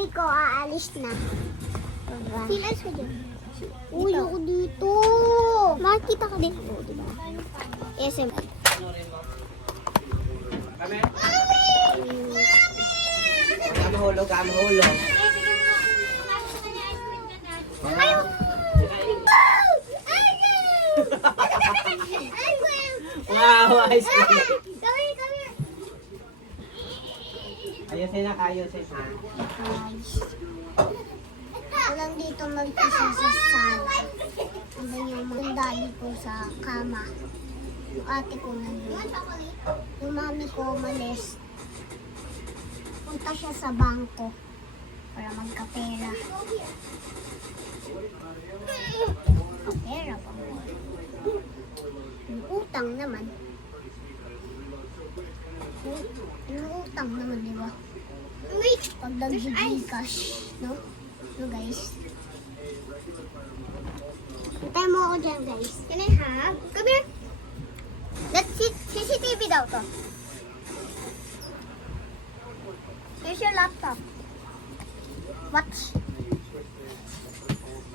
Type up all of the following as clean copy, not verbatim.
mami ko aalis na. Silas ka dyan. Uy, ako dito. Makikita ka din. Oo, diba? SM. Kamahulog, kamahulog. Ayaw! Wow, ice cream. Come here. Ayusin na, ayusin ha. Guys. Walang dito mag-isa sa sala. Ano yung mga daddy ko sa kama. Yung ate ko nandun. Yung mami ko umalis. Punta siya sa bangko para magkapera. Kapera pa mo. Yung utang naman. Yung utang naman, di ba? Pag nag-Gcash, no? No, guys. Hintay mo ako dyan, guys. Can I have? Come here. That's CCTV daw to. Here's your laptop. Watch.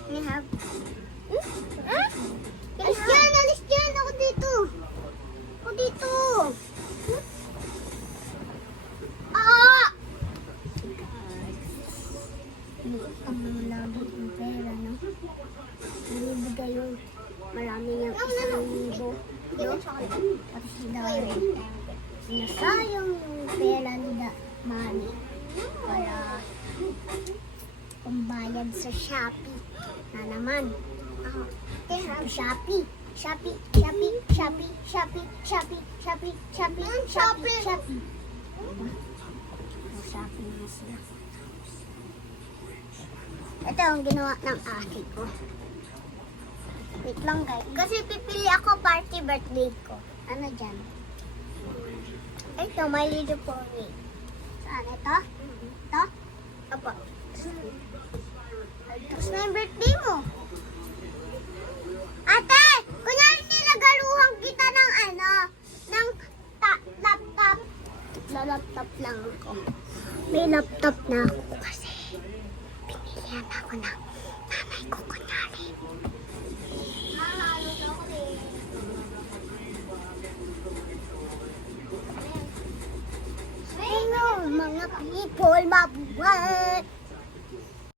Can I have? Alis dyan, alis dyan. Ako dito. Ako dito. Ah! Ang malabot ng pera, no? Binibigay yung marami niyang 1,000. No? Tapos si Dari. Sinasayang yung pera ni Mami para pambayad sa Shopee. Na naman. Shopee. Shopee. Shopee na sila. Ito ang ginawa ng ate ko. Wait lang guys. Kasi pipili ako party birthday ko. Ano dyan? Ito, My Little Pony. Saan ito? Ito? Apo. Tapos na yung birthday mo. Ate! Kunyari nilagaruhan kita ng ano? Ng laptop. Laptop lang ako. May laptop na ako kasi pinilihan ako ng nanay ko kunyari. Hello mga people, mabuhat!